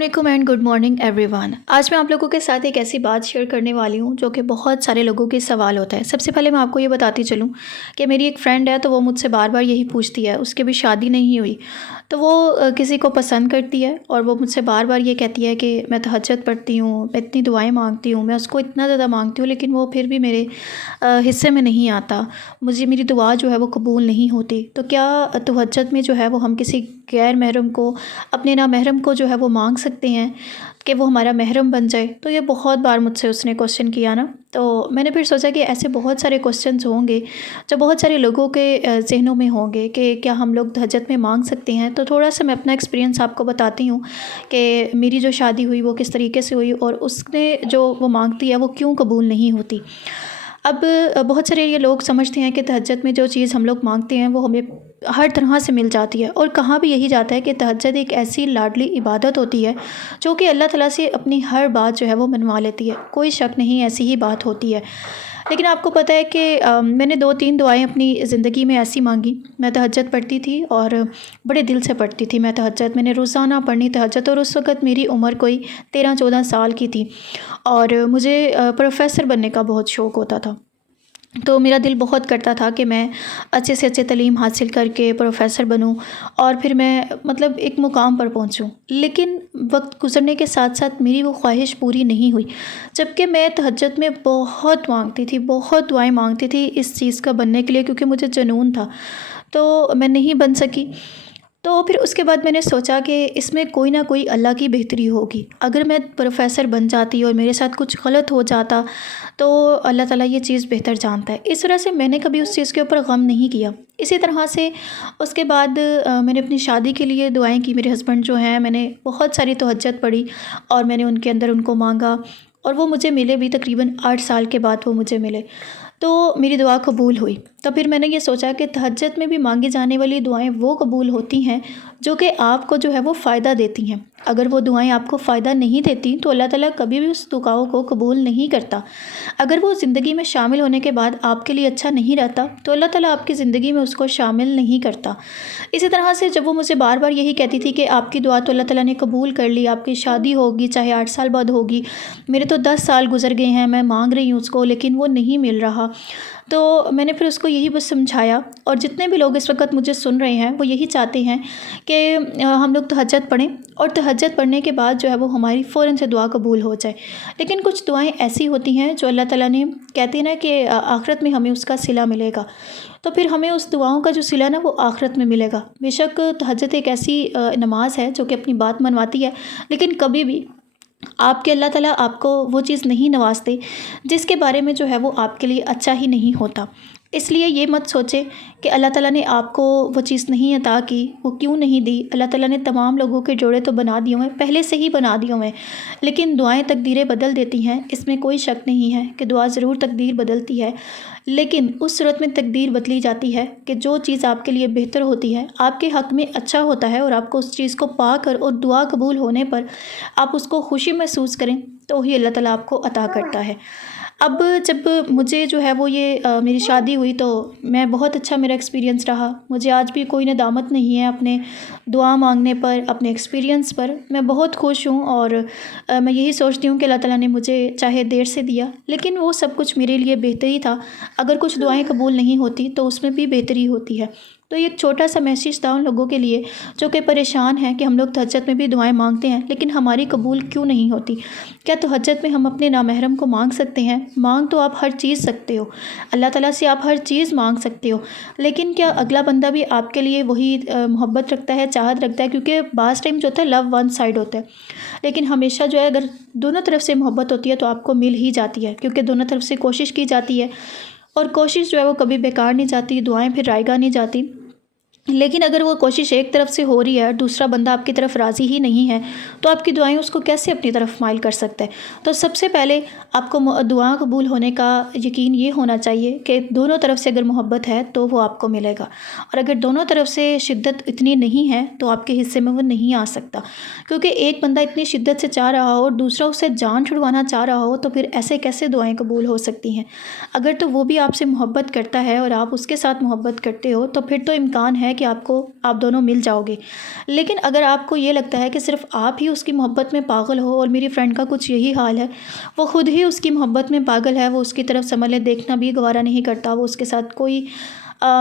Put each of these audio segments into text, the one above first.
علیکم and good morning every one. آج میں آپ لوگوں کے ساتھ ایک ایسی بات شیئر کرنے والی ہوں جو کہ بہت سارے لوگوں کے سوال ہوتا ہے۔ سب سے پہلے میں آپ کو یہ بتاتی چلوں کہ میری ایک فرینڈ ہے تو وہ مجھ سے بار بار یہی پوچھتی ہے، اس کی بھی شادی نہیں ہوئی تو وہ کسی کو پسند کرتی ہے اور وہ مجھ سے بار بار یہ کہتی ہے کہ میں تہجد پڑھتی ہوں، میں اتنی دعائیں مانگتی ہوں، میں اس کو اتنا زیادہ مانگتی ہوں لیکن وہ پھر بھی میرے حصے میں نہیں آتا، مجھے میری دعا جو ہے وہ قبول نہیں ہوتی۔ تو کیا تہجد میں جو ہے وہ ہم کسی غیر محرم کو، اپنے نامحرم کو جو ہے وہ مانگ سکتے ہیں کہ وہ ہمارا محرم بن جائے؟ تو یہ بہت بار مجھ سے اس نے کوسچن کیا نا، تو میں نے پھر سوچا کہ ایسے بہت سارے کوسچنز ہوں گے جو بہت سارے لوگوں کے ذہنوں میں ہوں گے کہ کیا ہم لوگ تہجد میں مانگ سکتے ہیں۔ تو تھوڑا سا میں اپنا ایکسپیرینس آپ کو بتاتی ہوں کہ میری جو شادی ہوئی وہ کس طریقے سے ہوئی اور اس نے جو وہ مانگتی ہے وہ کیوں قبول نہیں ہوتی۔ اب بہت سارے یہ لوگ سمجھتے ہیں کہ تہجد میں جو چیز ہم لوگ مانگتے ہیں وہ ہمیں ہر طرح سے مل جاتی ہے، اور کہاں بھی یہی جاتا ہے کہ تہجد ایک ایسی لاڈلی عبادت ہوتی ہے جو کہ اللہ تعالیٰ سے اپنی ہر بات جو ہے وہ منوا لیتی ہے، کوئی شک نہیں ایسی ہی بات ہوتی ہے۔ لیکن آپ کو پتہ ہے کہ میں نے 2-3 دعائیں اپنی زندگی میں ایسی مانگی۔ میں تہجد پڑھتی تھی اور بڑے دل سے پڑھتی تھی میں تہجد، میں نے روزانہ پڑھنی تہجد، اور اس وقت میری عمر کوئی 13-14 سال کی تھی اور مجھے پروفیسر بننے کا بہت شوق ہوتا تھا۔ تو میرا دل بہت کرتا تھا کہ میں اچھے سے اچھے تعلیم حاصل کر کے پروفیسر بنوں اور پھر میں ایک مقام پر پہنچوں، لیکن وقت گزرنے کے ساتھ ساتھ میری وہ خواہش پوری نہیں ہوئی، جبکہ میں تہجد میں بہت مانگتی تھی، بہت دعائیں مانگتی تھی اس چیز کا بننے کے لیے، کیونکہ مجھے جنون تھا تو میں نہیں بن سکی۔ تو پھر اس کے بعد میں نے سوچا کہ اس میں کوئی نہ کوئی اللہ کی بہتری ہوگی، اگر میں پروفیسر بن جاتی اور میرے ساتھ کچھ غلط ہو جاتا تو اللہ تعالیٰ یہ چیز بہتر جانتا ہے۔ اس طرح سے میں نے کبھی اس چیز کے اوپر غم نہیں کیا۔ اسی طرح سے اس کے بعد میں نے اپنی شادی کے لیے دعائیں کی، میرے ہسبینڈ جو ہیں، میں نے بہت ساری تہجد پڑھی اور میں نے ان کے اندر ان کو مانگا اور وہ مجھے ملے بھی، تقریباً 8 سال کے بعد وہ مجھے ملے تو میری دعا قبول ہوئی۔ تو پھر میں نے یہ سوچا کہ تہجد میں بھی مانگی جانے والی دعائیں وہ قبول ہوتی ہیں جو کہ آپ کو جو ہے وہ فائدہ دیتی ہیں۔ اگر وہ دعائیں آپ کو فائدہ نہیں دیتی تو اللہ تعالیٰ کبھی بھی اس دعاؤں کو قبول نہیں کرتا۔ اگر وہ زندگی میں شامل ہونے کے بعد آپ کے لیے اچھا نہیں رہتا تو اللہ تعالیٰ آپ کی زندگی میں اس کو شامل نہیں کرتا۔ اسی طرح سے جب وہ مجھے بار بار یہی کہتی تھی کہ آپ کی دعا تو اللہ تعالیٰ نے قبول کر لی، آپ کی شادی ہوگی چاہے 8 سال بعد ہوگی، میرے تو 10 سال گزر گئے ہیں، میں مانگ رہی ہوں اس کو لیکن وہ نہیں مل رہا، تو میں نے پھر اس کو یہی بس سمجھایا، اور جتنے بھی لوگ اس وقت مجھے سن رہے ہیں وہ یہی چاہتے ہیں کہ ہم لوگ تہجد پڑھیں اور تہجد پڑھنے کے بعد جو ہے وہ ہماری فوراً سے دعا قبول ہو جائے۔ لیکن کچھ دعائیں ایسی ہوتی ہیں جو اللہ تعالیٰ نے کہتے ہیں نا کہ آخرت میں ہمیں اس کا صلہ ملے گا، تو پھر ہمیں اس دعاؤں کا جو صلہ نا وہ آخرت میں ملے گا۔ بے شک تہجد ایک ایسی نماز ہے جو کہ اپنی بات منواتی ہے، لیکن کبھی بھی آپ کے اللہ تعالیٰ آپ کو وہ چیز نہیں نوازتے جس کے بارے میں جو ہے وہ آپ کے لیے اچھا ہی نہیں ہوتا۔ اس لیے یہ مت سوچیں کہ اللہ تعالیٰ نے آپ کو وہ چیز نہیں عطا کی، وہ کیوں نہیں دی۔ اللہ تعالیٰ نے تمام لوگوں کے جوڑے تو بنا دیے ہوئے ہیں، پہلے سے ہی بنا دیے ہوئے ہیں، لیکن دعائیں تقدیریں بدل دیتی ہیں، اس میں کوئی شک نہیں ہے کہ دعا ضرور تقدیر بدلتی ہے، لیکن اس صورت میں تقدیر بدلی جاتی ہے کہ جو چیز آپ کے لیے بہتر ہوتی ہے، آپ کے حق میں اچھا ہوتا ہے، اور آپ کو اس چیز کو پا کر اور دعا قبول ہونے پر آپ اس کو خوشی محسوس کریں تو ہی اللہ تعالیٰ آپ کو عطا کرتا ہے۔ اب جب مجھے جو ہے وہ میری شادی ہوئی تو میں بہت اچھا میرا ایکسپیرینس رہا، مجھے آج بھی کوئی ندامت نہیں ہے اپنے دعا مانگنے پر، اپنے ایکسپیرینس پر، میں بہت خوش ہوں، اور میں یہی سوچتی ہوں کہ اللہ تعالیٰ نے مجھے چاہے دیر سے دیا لیکن وہ سب کچھ میرے لیے بہتری تھا۔ اگر کچھ دعائیں قبول نہیں ہوتی تو اس میں بھی بہتری ہوتی ہے۔ تو یہ ایک چھوٹا سا میسیج تھا ان لوگوں کے لیے جو کہ پریشان ہیں کہ ہم لوگ تہجد میں بھی دعائیں مانگتے ہیں لیکن ہماری قبول کیوں نہیں ہوتی۔ کیا تہجد میں ہم اپنے نامحرم کو مانگ سکتے ہیں؟ مانگ تو آپ ہر چیز سکتے ہو، اللہ تعالیٰ سے آپ ہر چیز مانگ سکتے ہو، لیکن کیا اگلا بندہ بھی آپ کے لیے وہی محبت رکھتا ہے، چاہت رکھتا ہے؟ کیونکہ بعض ٹائم جو ہوتا ہے لو ون سائڈ ہوتا ہے، لیکن ہمیشہ جو ہے اگر دونوں طرف سے محبت ہوتی ہے تو آپ کو مل ہی جاتی ہے، کیونکہ دونوں طرف سے کوشش کی جاتی ہے، اور کوشش جو ہے وہ کبھی بیکار نہیں جاتی، دعائیں پھر رائے گاہ نہیں جاتی۔ لیکن اگر وہ کوشش ایک طرف سے ہو رہی ہے اور دوسرا بندہ آپ کی طرف راضی ہی نہیں ہے تو آپ کی دعائیں اس کو کیسے اپنی طرف مائل کر سکتا ہے؟ تو سب سے پہلے آپ کو دعا قبول ہونے کا یقین یہ ہونا چاہیے کہ دونوں طرف سے اگر محبت ہے تو وہ آپ کو ملے گا، اور اگر دونوں طرف سے شدت اتنی نہیں ہے تو آپ کے حصے میں وہ نہیں آ سکتا، کیونکہ ایک بندہ اتنی شدت سے چاہ رہا ہو اور دوسرا اسے جان چھڑوانا چاہ رہا ہو تو پھر ایسے کیسے دعائیں قبول ہو سکتی ہیں؟ اگر تو وہ بھی آپ سے محبت کرتا ہے اور آپ اس کے ساتھ محبت کرتے ہو تو پھر تو امکان ہے ہے کہ آپ دونوں مل جاؤ گے، لیکن اگر آپ کو یہ لگتا ہے کہ صرف آپ ہی اس کی محبت میں پاگل ہو، اور میری فرینڈ کا کچھ یہی حال ہے، وہ خود ہی اس کی محبت میں پاگل ہے، وہ اس کی طرف سنبھلے دیکھنا بھی گوارا نہیں کرتا، وہ اس کے ساتھ کوئی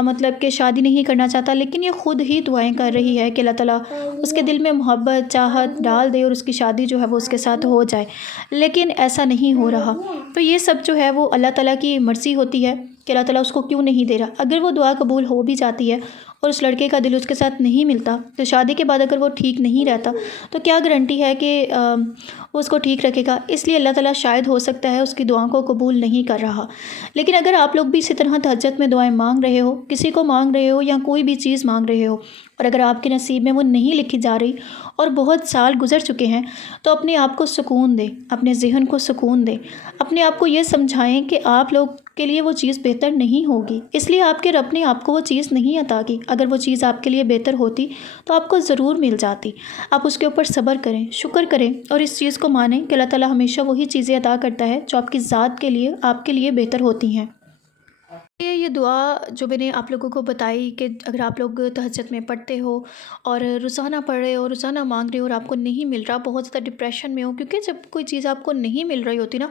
مطلب کہ شادی نہیں کرنا چاہتا، لیکن یہ خود ہی دعائیں کر رہی ہے کہ اللہ تعالیٰ اس کے دل میں محبت چاہت ڈال دے اور اس کی شادی جو ہے وہ اس کے ساتھ ہو جائے، لیکن ایسا نہیں ہو رہا، تو یہ سب جو ہے وہ اللہ تعالیٰ کی مرضی ہوتی ہے کہ اللہ تعالیٰ اس کو کیوں نہیں دے رہا۔ اگر وہ دعا قبول ہو بھی جاتی ہے اور اس لڑکے کا دل اس کے ساتھ نہیں ملتا، تو شادی کے بعد اگر وہ ٹھیک نہیں رہتا تو کیا گارنٹی ہے کہ وہ اس کو ٹھیک رکھے گا؟ اس لیے اللہ تعالیٰ شاید ہو سکتا ہے اس کی دعاؤں کو قبول نہیں کر رہا۔ لیکن اگر آپ لوگ بھی اسی طرح تہجد میں دعائیں مانگ رہے ہو، کسی کو مانگ رہے ہو یا کوئی بھی چیز مانگ رہے ہو، اور اگر آپ کے نصیب میں وہ نہیں لکھی جا رہی اور بہت سال گزر چکے ہیں، تو اپنے آپ کو سکون دیں، اپنے ذہن کو سکون دیں، اپنے آپ کو یہ سمجھائیں کہ آپ لوگ کے لیے وہ چیز بہتر نہیں ہوگی، اس لیے آپ کے رب نے آپ کو وہ چیز نہیں عطا کی۔ اگر وہ چیز آپ کے لیے بہتر ہوتی تو آپ کو ضرور مل جاتی۔ آپ اس کے اوپر صبر کریں، شکر کریں، اور اس چیز کو مانیں کہ اللہ تعالیٰ ہمیشہ وہی چیزیں عطا کرتا ہے جو آپ کی ذات کے لیے، آپ کے لیے بہتر ہوتی ہیں۔ یہ دعا جو میں نے آپ لوگوں کو بتائی کہ اگر آپ لوگ تہجد میں پڑھتے ہو اور روزانہ پڑھ رہے ہو، روزانہ مانگ رہے ہو اور آپ کو نہیں مل رہا، بہت زیادہ ڈپریشن میں ہو، کیونکہ جب کوئی چیز آپ کو نہیں مل رہی ہوتی نا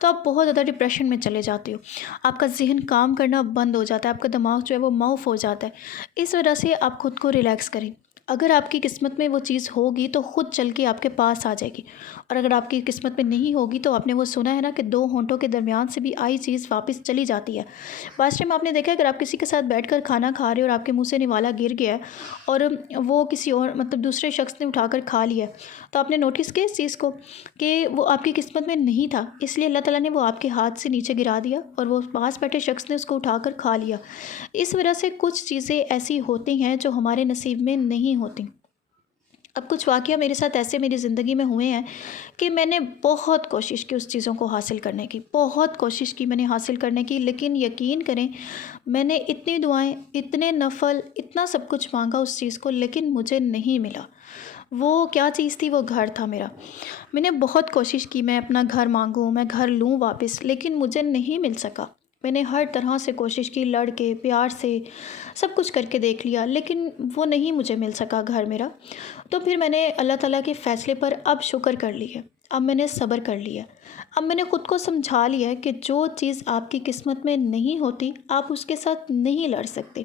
تو آپ بہت زیادہ ڈپریشن میں چلے جاتے ہو، آپ کا ذہن کام کرنا بند ہو جاتا ہے، آپ کا دماغ جو ہے وہ معاف ہو جاتا ہے۔ اس وجہ سے آپ خود کو ریلیکس کریں۔ اگر آپ کی قسمت میں وہ چیز ہوگی تو خود چل کے آپ کے پاس آ جائے گی، اور اگر آپ کی قسمت میں نہیں ہوگی تو آپ نے وہ سنا ہے نا کہ دو ہونٹوں کے درمیان سے بھی آئی چیز واپس چلی جاتی ہے۔ بعض ٹائم آپ نے دیکھا ہے اگر آپ کسی کے ساتھ بیٹھ کر کھانا کھا رہے ہو اور آپ کے منہ سے نوالا گر گیا ہے اور وہ کسی اور مطلب دوسرے شخص نے اٹھا کر کھا لیا ہے، تو آپ نے نوٹس کیا اس چیز کو کہ وہ آپ کی قسمت میں نہیں تھا، اس لیے اللہ تعالیٰ نے وہ آپ کے ہاتھ سے نیچے گرا دیا اور وہ پاس بیٹھے شخص نے اس کو اٹھا کر کھا لیا۔ اس وجہ سے کچھ چیزیں ایسی ہوتی ہیں جو ہمارے نصیب میں نہیں ہوتی۔ اب کچھ واقعہ میرے ساتھ ایسے میری زندگی میں ہوئے ہیں کہ میں نے بہت کوشش کی اس چیزوں کو حاصل کرنے کی، بہت کوشش کی میں نے حاصل کرنے کی، لیکن یقین کریں میں نے اتنی دعائیں، اتنے نفل، اتنا سب کچھ مانگا اس چیز کو، لیکن مجھے نہیں ملا۔ وہ کیا چیز تھی؟ وہ گھر تھا میرا۔ میں نے بہت کوشش کی میں اپنا گھر مانگوں، میں گھر لوں واپس، لیکن مجھے نہیں مل سکا۔ میں نے ہر طرح سے کوشش کی، لڑ کے پیار سے سب کچھ کر کے دیکھ لیا، لیکن وہ نہیں مجھے مل سکا گھر میرا۔ تو پھر میں نے اللہ تعالیٰ کے فیصلے پر اب شکر کر لی ہے، اب میں نے صبر کر لیا، اب میں نے خود کو سمجھا لیا ہے کہ جو چیز آپ کی قسمت میں نہیں ہوتی آپ اس کے ساتھ نہیں لڑ سکتے۔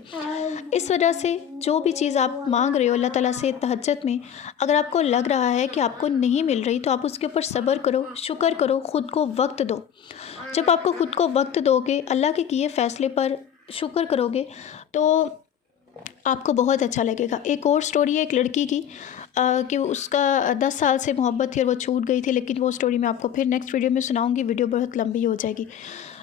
اس وجہ سے جو بھی چیز آپ مانگ رہے ہو اللہ تعالیٰ سے تہجد میں، اگر آپ کو لگ رہا ہے کہ آپ کو نہیں مل رہی تو آپ اس کے اوپر صبر کرو، شکر کرو، خود کو وقت دو۔ جب آپ کو خود کو وقت دو گے، اللہ کے کیے فیصلے پر شکر کرو گے، تو آپ کو بہت اچھا لگے گا۔ ایک اور سٹوری ہے ایک لڑکی کی کہ اس کا 10 سال سے محبت تھی اور وہ چھوٹ گئی تھی، لیکن وہ سٹوری میں آپ کو پھر نیکسٹ ویڈیو میں سناؤں گی، ویڈیو بہت لمبی ہو جائے گی۔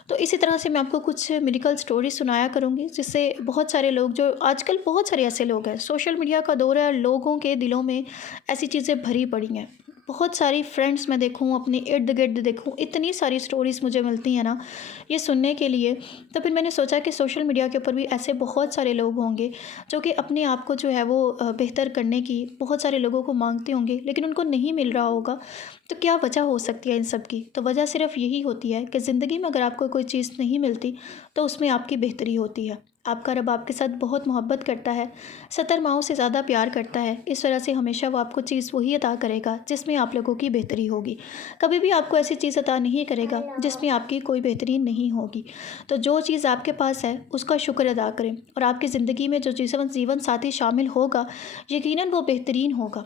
تو اسی طرح سے میں آپ کو کچھ میریکل سٹوری سنایا کروں گی، جس سے بہت سارے لوگ، جو آج کل بہت سارے ایسے لوگ ہیں، سوشل میڈیا کا دور ہے، لوگوں کے دلوں میں ایسی چیزیں بھری پڑی ہیں۔ بہت ساری فرینڈس میں دیکھوں، اپنے ارد گرد دیکھوں، اتنی ساری سٹوریز مجھے ملتی ہیں نا یہ سننے کے لیے، تو پھر میں نے سوچا کہ سوشل میڈیا کے اوپر بھی ایسے بہت سارے لوگ ہوں گے جو کہ اپنے آپ کو جو ہے وہ بہتر کرنے کی بہت سارے لوگوں کو مانگتے ہوں گے، لیکن ان کو نہیں مل رہا ہوگا۔ تو کیا وجہ ہو سکتی ہے ان سب کی؟ تو وجہ صرف یہی ہوتی ہے کہ زندگی میں اگر آپ کو کوئی چیز نہیں ملتی تو اس میں آپ کی بہتری ہوتی ہے۔ آپ کا رب آپ کے ساتھ بہت محبت کرتا ہے، 70 ماؤں سے زیادہ پیار کرتا ہے، اس وجہ سے ہمیشہ وہ آپ کو چیز وہی عطا کرے گا جس میں آپ لوگوں کی بہتری ہوگی۔ کبھی بھی آپ کو ایسی چیز عطا نہیں کرے گا جس میں آپ کی کوئی بہتری نہیں ہوگی۔ تو جو چیز آپ کے پاس ہے اس کا شکر ادا کریں، اور آپ کی زندگی میں جو جیون ساتھی شامل ہوگا یقیناً وہ بہترین ہوگا،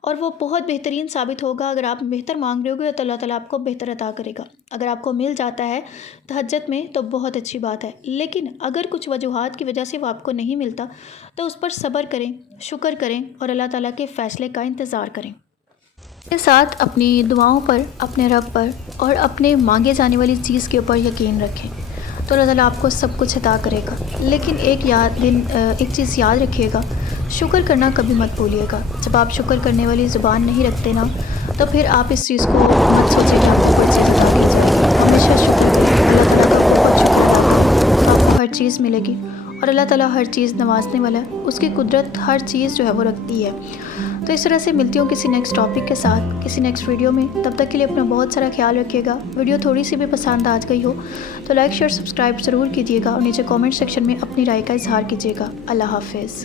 اور وہ بہت بہترین ثابت ہوگا۔ اگر آپ بہتر مانگ رہے ہوگے تو اللہ تعالیٰ آپ کو بہتر عطا کرے گا۔ اگر آپ کو مل جاتا ہے تہجد میں تو بہت اچھی بات ہے، لیکن اگر کچھ وجوہات کی وجہ سے وہ آپ کو نہیں ملتا تو اس پر صبر کریں، شکر کریں اور اللہ تعالیٰ کے فیصلے کا انتظار کریں۔ کے ساتھ اپنی دعاؤں پر، اپنے رب پر اور اپنے مانگے جانے والی چیز کے اوپر یقین رکھیں تو اللہ تعالیٰ آپ کو سب کچھ عطا کرے گا۔ لیکن ایک چیز یاد رکھیے گا، شکر کرنا کبھی مت بھولیے گا۔ جب آپ شکر کرنے والی زبان نہیں رکھتے نا تو پھر آپ اس چیز کو مت سوچیں کہ آپ کو کوئی چیز عطا کی جائے۔ ہمیشہ شکر کریں، اللہ تعالیٰ کا بہت شکر ادا کریں تو آپ کو ہر چیز ملے گی، اور اللہ تعالیٰ ہر چیز نوازنے والا ہے، اس کی قدرت ہر چیز جو ہے وہ رکھتی ہے۔ تو اس طرح سے ملتی ہوں کسی نیکسٹ ٹاپک کے ساتھ، کسی نیکسٹ ویڈیو میں۔ تب تک کے لیے اپنا بہت سارا خیال رکھیے گا۔ ویڈیو تھوڑی سی بھی پسند آ گئی ہو تو لائک شیئر سبسکرائب ضرور کیجیے گا، اور نیچے کامنٹ سیکشن میں اپنی رائے کا اظہار کیجیے گا۔ اللہ حافظ۔